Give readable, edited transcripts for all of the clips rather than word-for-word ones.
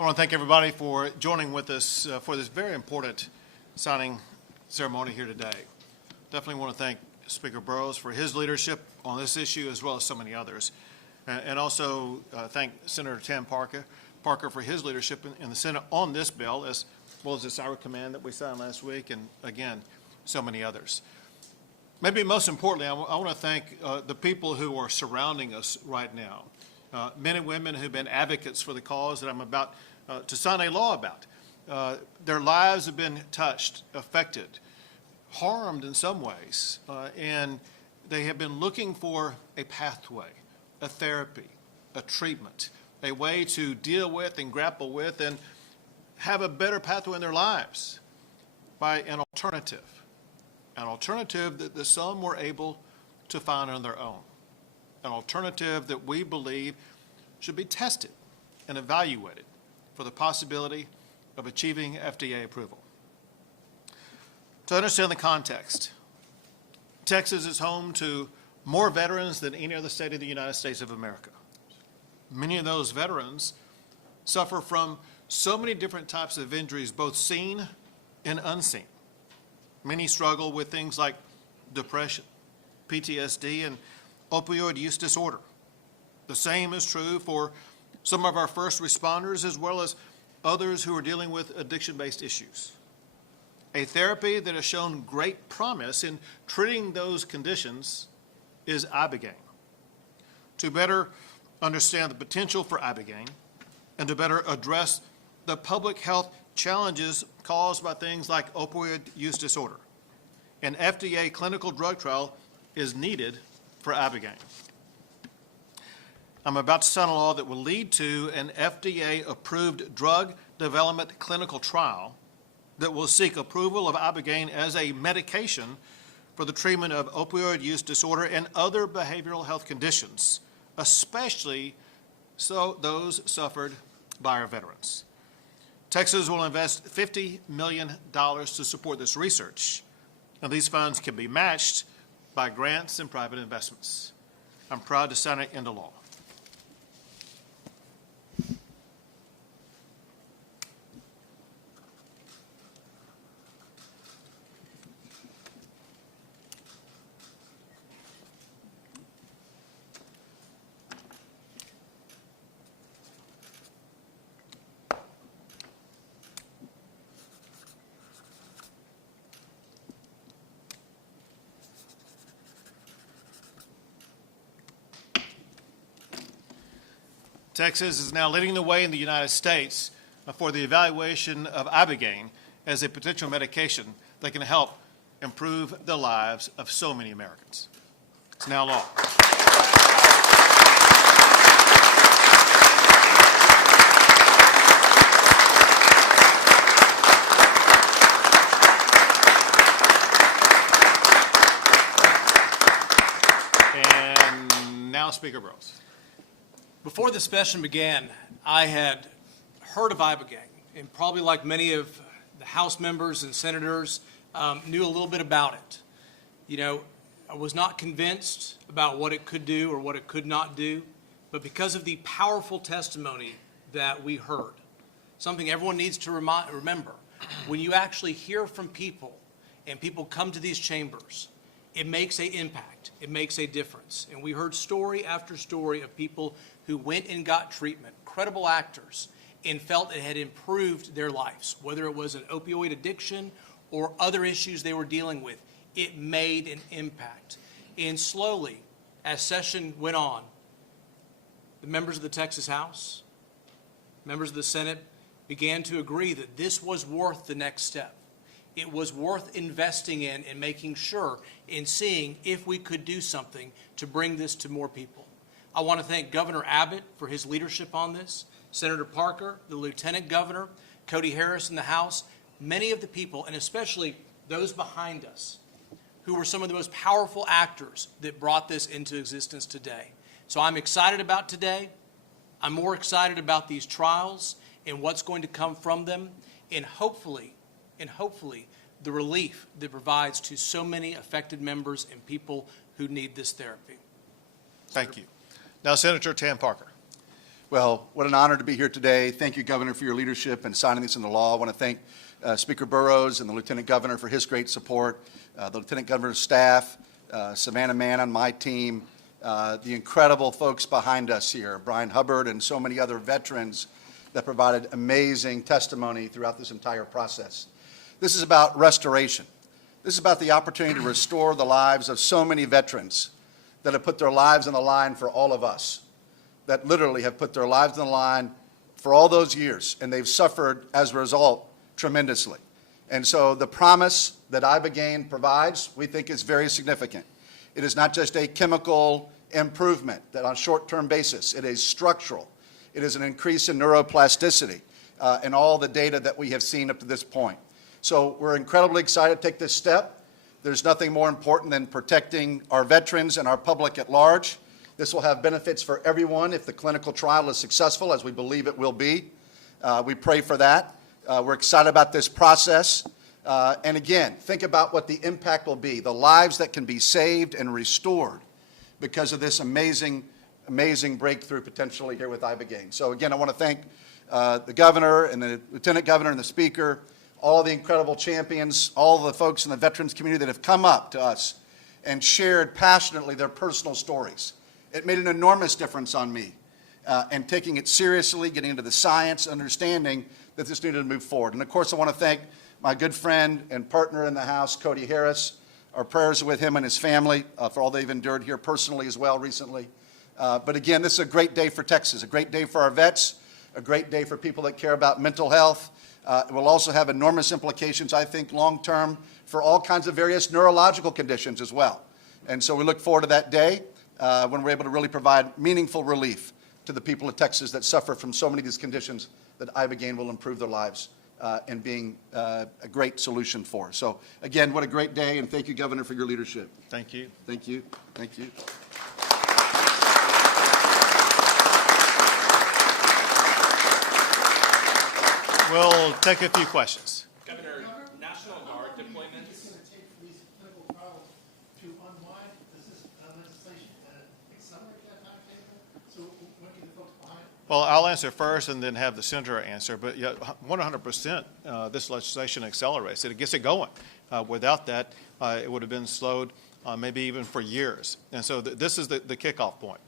I want to thank everybody for joining with us for this very important signing ceremony here today. Definitely want to thank Speaker Burrows for his leadership on this issue as well as so many others. And also thank Senator Tam Parker for his leadership in the Senate on this bill, as well as the Cyber Command that we signed last week, and again, so many others. Maybe most importantly, I want to thank the people who are surrounding us right now, men and women who've been advocates for the cause that I'm about to sign a law about. Their lives have been touched, affected, harmed in some ways, and they have been looking for a pathway, a therapy, a treatment, a way to deal with and grapple with and have a better pathway in their lives by an alternative that some were able to find on their own, an alternative that we believe should be tested and evaluated for the possibility of achieving FDA approval. To understand the context, Texas is home to more veterans than any other state in the United States of America. Many of those veterans suffer from so many different types of injuries, both seen and unseen. Many struggle with things like depression, PTSD, and opioid use disorder. The same is true for some of our first responders as well as others who are dealing with addiction-based issues. A therapy that has shown great promise in treating those conditions is ibogaine. To better understand the potential for ibogaine and to better address the public health challenges caused by things like opioid use disorder, an FDA clinical drug trial is needed for ibogaine. I'm about to sign a law that will lead to an FDA-approved drug development clinical trial that will seek approval of ibogaine as a medication for the treatment of opioid use disorder and other behavioral health conditions, especially those suffered by our veterans. Texas will invest $50 million to support this research, and these funds can be matched by grants and private investments. I'm proud to sign it into law. Texas is now leading the way in the United States for the evaluation of ibogaine as a potential medication that can help improve the lives of so many Americans. It's now law. And now Speaker Burrows. Before the session began, I had heard of ibogaine, and probably like many of the House members and senators, knew a little bit about it. You know, I was not convinced about what it could do or what it could not do, but because of the powerful testimony that we heard, something everyone needs to remember, when you actually hear from people and people come to these chambers, it makes an impact, it makes a difference. And we heard story after story of people who went and got treatment, credible actors, and felt it had improved their lives, whether it was an opioid addiction or other issues they were dealing with. It made an impact. And slowly, as session went on, the members of the Texas House, members of the Senate began to agree that this was worth the next step. It was worth investing in and making sure and seeing if we could do something to bring this to more people. I want to thank Governor Abbott for his leadership on this, Senator Parker, the Lieutenant Governor, Cody Harris in the House, many of the people, and especially those behind us, who were some of the most powerful actors that brought this into existence today. So I'm excited about today. I'm more excited about these trials and what's going to come from them, and hopefully, the relief that provides to so many affected members and people who need this therapy. Thank you. Now, Senator Tam Parker. Well, what an honor to be here today. Thank you, Governor, for your leadership in signing this into law. I want to thank Speaker Burrows and the Lieutenant Governor for his great support, the Lieutenant Governor's staff, Savannah Mann on my team, the incredible folks behind us here, Brian Hubbard and so many other veterans that provided amazing testimony throughout this entire process. This is about restoration. This is about the opportunity to restore the lives of so many veterans that have put their lives on the line for all of us, that literally have put their lives on the line for all those years, and they've suffered as a result tremendously. And so the promise that ibogaine provides, we think, is very significant. It is not just a chemical improvement that on a short-term basis. It is structural. It is an increase in neuroplasticity and all the data that we have seen up to this point. So we're incredibly excited to take this step. There's nothing more important than protecting our veterans and our public at large. This will have benefits for everyone if the clinical trial is successful, as we believe it will be. We pray for that. We're excited about this process. And again, think about what the impact will be, the lives that can be saved and restored because of this amazing breakthrough potentially here with ibogaine. So again, I want to thank the Governor and the Lieutenant Governor and the Speaker, all the incredible champions, all the folks in the veterans community that have come up to us and shared passionately their personal stories. It made an enormous difference on me, and taking it seriously, getting into the science, understanding that this needed to move forward. And of course, I want to thank my good friend and partner in the House, Cody Harris. Our prayers are with him and his family for all they've endured here personally as well recently. But again, this is a great day for Texas, a great day for our vets, a great day for people that care about mental health. It will also have enormous implications, I think, long-term for all kinds of various neurological conditions as well. And so we look forward to that day when we're able to really provide meaningful relief to the people of Texas that suffer from so many of these conditions that ibogaine will improve their lives and being a great solution for. So again, what a great day, and thank you, Governor, for your leadership. Thank you. Thank you. Thank you. We'll take a few questions. Governor, National Guard deployments. It's going to take for these clinical trials to unwind. Does this legislation accelerate that timetable? So what do the folks behind it? Well, I'll answer first and then have the senator answer. But yeah, 100%, this legislation accelerates it. It gets it going. Without that, it would have been slowed maybe even for years. And so this is the kickoff point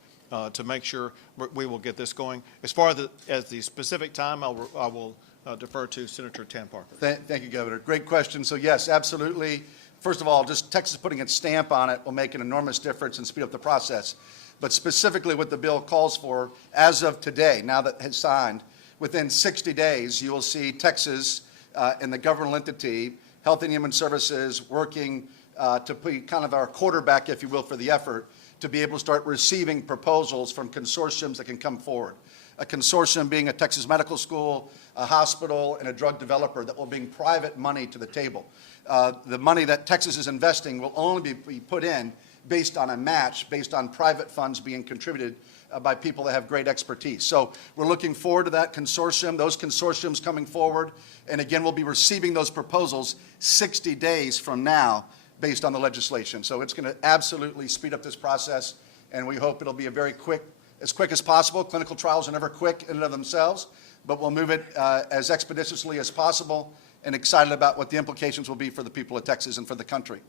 to make sure we will get this going. As far as the specific time, I will defer to Senator Tam Parker. Thank you, Governor. Great question. So yes, absolutely. First of all, just Texas putting its stamp on it will make an enormous difference and speed up the process. But specifically what the bill calls for, as of today, now that it's signed, within 60 days, you will see Texas and the governmental entity, Health and Human Services, working to be kind of our quarterback, if you will, for the effort, to be able to start receiving proposals from consortiums that can come forward. A consortium being a Texas medical school, a hospital, and a drug developer that will bring private money to the table. The money that Texas is investing will only be put in based on a match, based on private funds being contributed by people that have great expertise. So we're looking forward to that consortium, those consortiums coming forward, and again, we'll be receiving those proposals 60 days from now based on the legislation. So it's going to absolutely speed up this process, and we hope it'll be a very quick, as quick as possible. Clinical trials are never quick in and of themselves, but we'll move it as expeditiously as possible, and excited about what the implications will be for the people of Texas and for the country.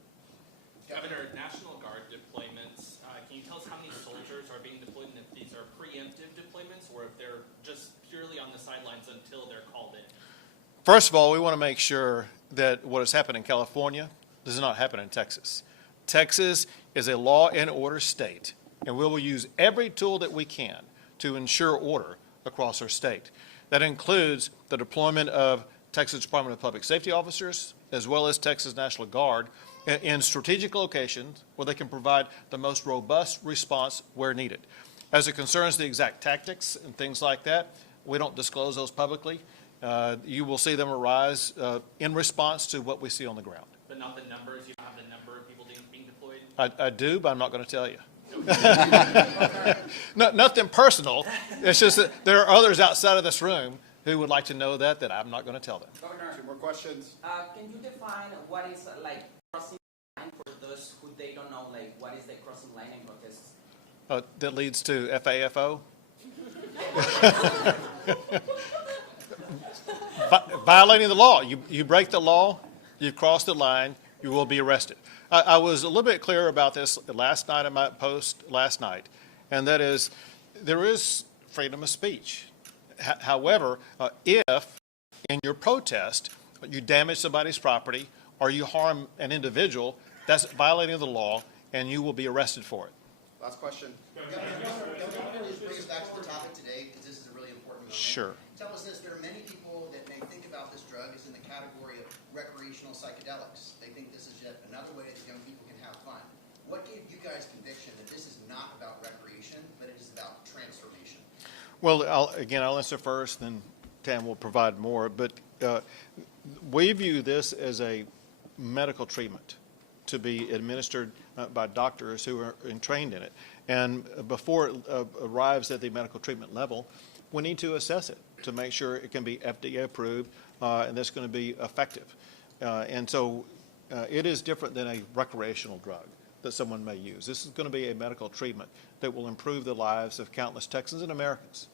Governor, National Guard deployments, can you tell us how many soldiers are being deployed and if these are preemptive deployments or if they're just purely on the sidelines until they're called in? First of all, we want to make sure that what has happened in California does not happen in Texas. Texas is a law and order state, and we will use every tool that we can to ensure order across our state. That includes the deployment of Texas Department of Public Safety officers, as well as Texas National Guard, in strategic locations where they can provide the most robust response where needed. As it concerns the exact tactics and things like that, we don't disclose those publicly. You will see them arise in response to what we see on the ground. But not the numbers? You don't have the number of people being deployed? I do, but I'm not going to tell you. Nothing personal. It's just that there are others outside of this room who would like to know that I'm not going to tell them. Governor, Two more questions. can you define what is like crossing line for those who they don't know, like what is the crossing line in protest? That leads to FAFO. Violating the law. You break the law, you've crossed the line, you will be arrested. I was a little bit clearer about this last night in my post last night, and that is, there is freedom of speech. However, if in your protest you damage somebody's property or you harm an individual, that's violating the law, and you will be arrested for it. Last question. Governor, just bring us back to the topic today, because this is a really important moment. Sure. Tell us this, there are many people that may think about this drug as in the category of recreational psychedelics. They think this is yet another way that young people can have fun. What gave you guys conviction that this is not about recreation, but it is about transformation? Well, I'll answer first, then Tam will provide more. But we view this as a medical treatment to be administered by doctors who are trained in it. And before it arrives at the medical treatment level, we need to assess it to make sure it can be FDA approved and that's going to be effective. And so it is different than a recreational drug that someone may use. This is going to be a medical treatment that will improve the lives of countless Texans and Americans.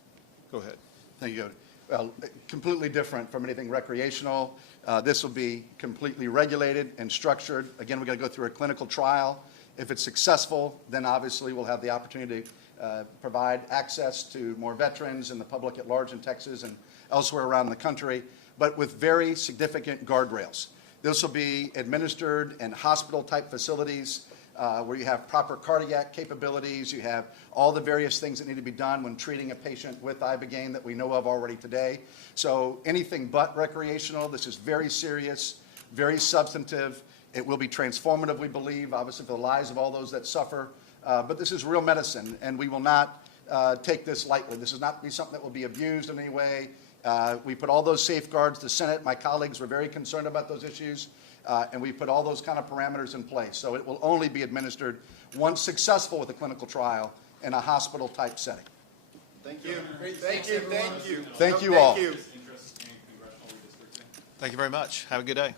Go ahead. Thank you, Cody. Well, completely different from anything recreational. This will be completely regulated and structured. Again, we're going to go through a clinical trial. If it's successful, then obviously we'll have the opportunity to provide access to more veterans and the public at large in Texas and elsewhere around the country, but with very significant guardrails. This will be administered in hospital-type facilities where you have proper cardiac capabilities, you have all the various things that need to be done when treating a patient with ibogaine that we know of already today. So anything but recreational. This is very serious, very substantive. It will be transformative, we believe, obviously for the lives of all those that suffer. But this is real medicine, and we will not take this lightly. This is not be something that will be abused in any way. We put all those safeguards. The Senate, my colleagues, were very concerned about those issues. And we put all those kind of parameters in place. So it will only be administered once successful with a clinical trial in a hospital-type setting. Thank you. Thank you. Thank you. Thank you all. Thank you very much. Have a good day.